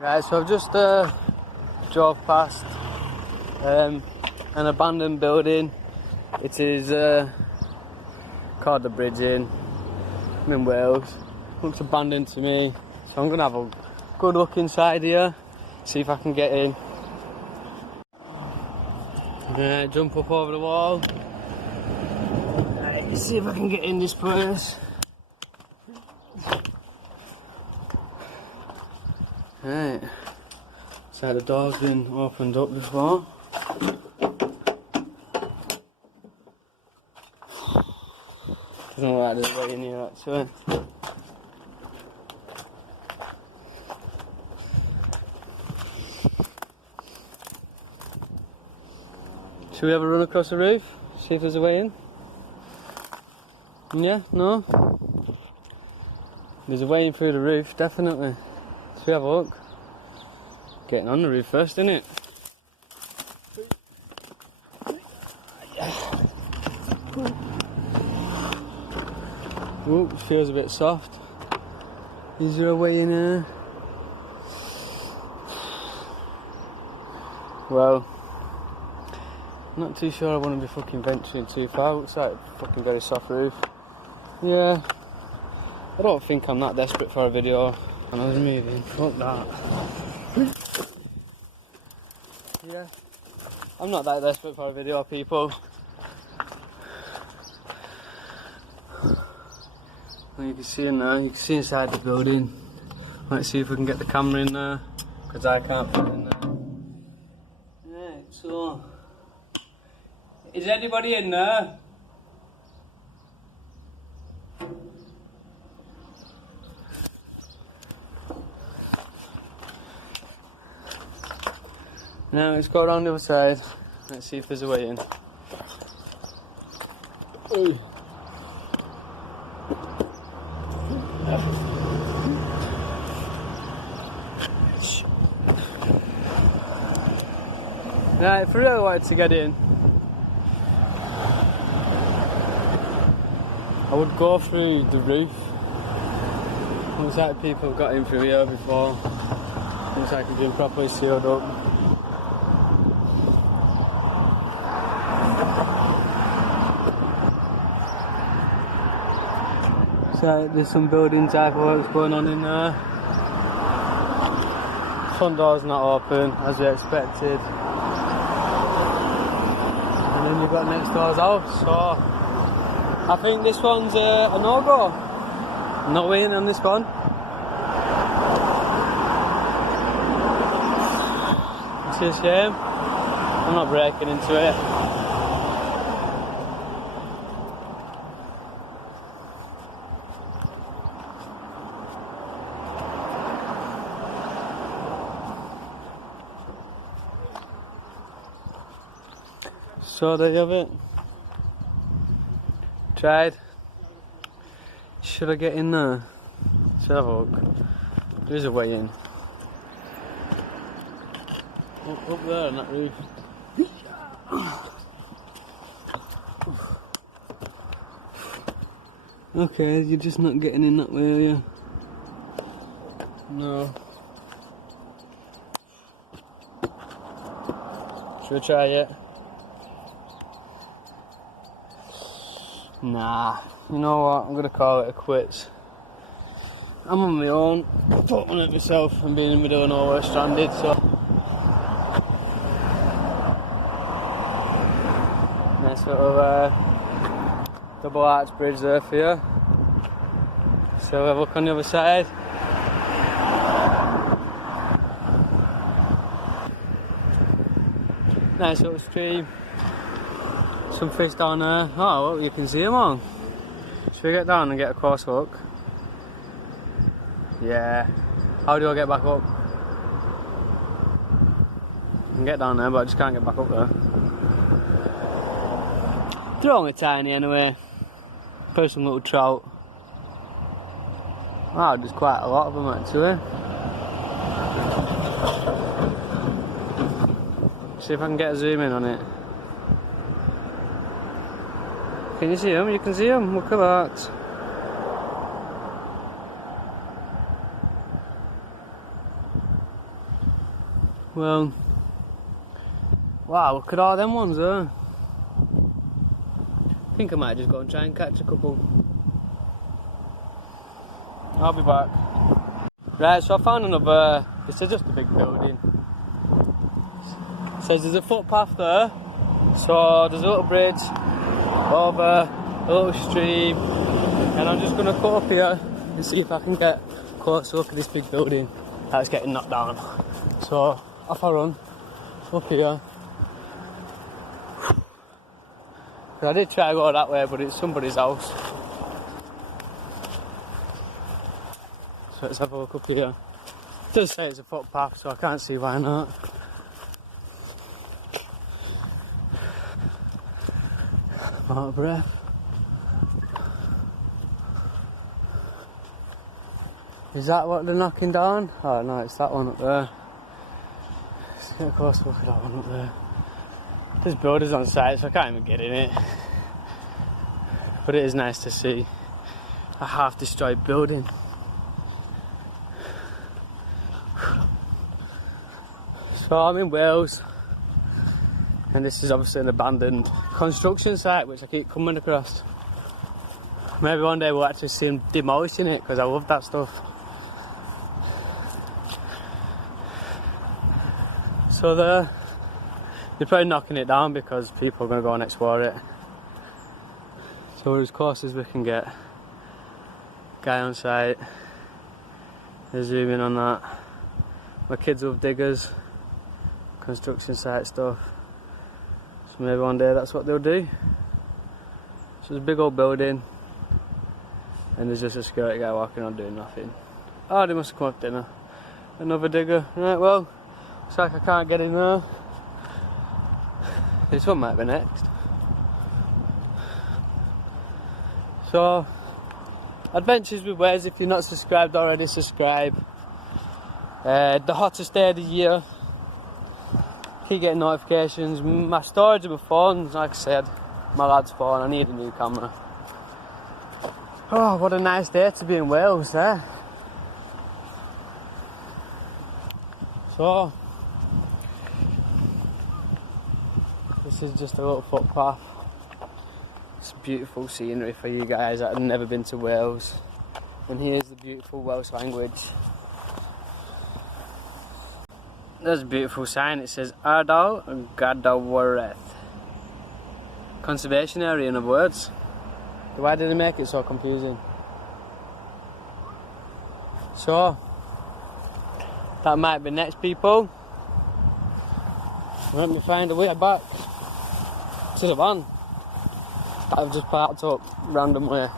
Right, so I've just drove past an abandoned building. It is called the Bridge Inn. I'm in Wales. Looks abandoned to me, so I'm gonna have a good look inside here, see if I can get in. Jump up over the wall. Right, see if I can get in this place. Right, so the door's been opened up before. Doesn't look like there's a way in here actually. Should we have a run across the roof? See if there's a way in? Yeah? No? There's a way in through the roof, definitely. Should we have a look? Getting on the roof first, isn't it? Ooh, feels a bit soft. Is there a way in here? Well, not too sure I want to be fucking venturing too far. Looks like a fucking very soft roof. Yeah, I don't think I'm that desperate for a video. And I was moving. Fuck that. Yeah, I'm not that desperate for a video, people. Well, you can see in there. You can see inside the building. Let's see if we can get the camera in there, because I can't fit in there. Right, so is anybody in there? Now let's go around the other side. Let's see if there's a way in. Ooh. Now, if I really wanted to get in, I would go through the roof. Looks like people have got in through here before. Looks like it's been properly sealed up. So there's some building type of works going on in there. Front door's not open as we expected. And then you've got next door's house, so I think this one's a no-go. Not waiting on this one. It's a shame. I'm not breaking into it. So there you have it. Tried. Should I get in there? Let's have a look. There's a way in. Up there on that roof. Okay, you're just not getting in that way, are you? No. Should we try it? Nah, you know what, I'm gonna call it a quits. I'm on my own, I don't want it myself and being in the middle of nowhere stranded, so. Nice little double arch bridge there for you. So have a look on the other side. Nice little stream. Some fish down there. Oh, well, you can see them all. Should we get down and get a close look? Yeah. How do I get back up? I can get down there, but I just can't get back up there. They're only tiny anyway. Put some little trout. Wow, there's quite a lot of them actually. See if I can get a zoom in on it. Can you see them? You can see them. Look at that. Well, wow, look at all them ones there. I think I might just go and try and catch a couple. I'll be back. Right, so I found another, this is just a big building. So there's a footpath there. So there's a little bridge over a little stream. And I'm just going to cut up here and see if I can get a close look at this big building that's getting knocked down. So off I run, up here. I did try to go that way, but it's somebody's house. So let's have a look up here. It does say it's a footpath, so I can't see why not. I'm out of breath. Is that what they're knocking down? Oh no, it's that one up there. Let's get a close look at that one up there. There's builders on site, so I can't even get in it. But it is nice to see a half-destroyed building. So I'm in Wales, and this is obviously an abandoned construction site which I keep coming across. Maybe one day we'll actually see them demolishing it, because I love that stuff. So they're probably knocking it down because people are going to go and explore it. So we're as close as we can get. Guy on site. They're zooming on that. My kids love diggers, construction site stuff. So maybe one day that's what they'll do. So there's a big old building, and there's just a security guy walking on doing nothing. Oh, they must have come up dinner. Another digger. Right, well, looks like I can't get in there. This one might be next. So, Adventures with Wes, if you're not subscribed already, subscribe. The hottest day of the year. Keep getting notifications. My storage of my phone, like I said, my lad's phone, I need a new camera. Oh, what a nice day to be in Wales, eh? So, this is just a little footpath. It's beautiful scenery for you guys that have never been to Wales. And here's the beautiful Welsh language. There's a beautiful sign, it says Ardal Gadawareth. Conservation area, in other words. Why did they make it so confusing? So, that might be next, people. Let me find a way back to the van that I've just parked up randomly.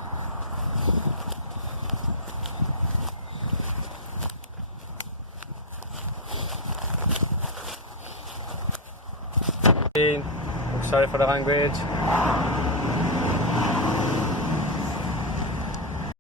Sorry for the language.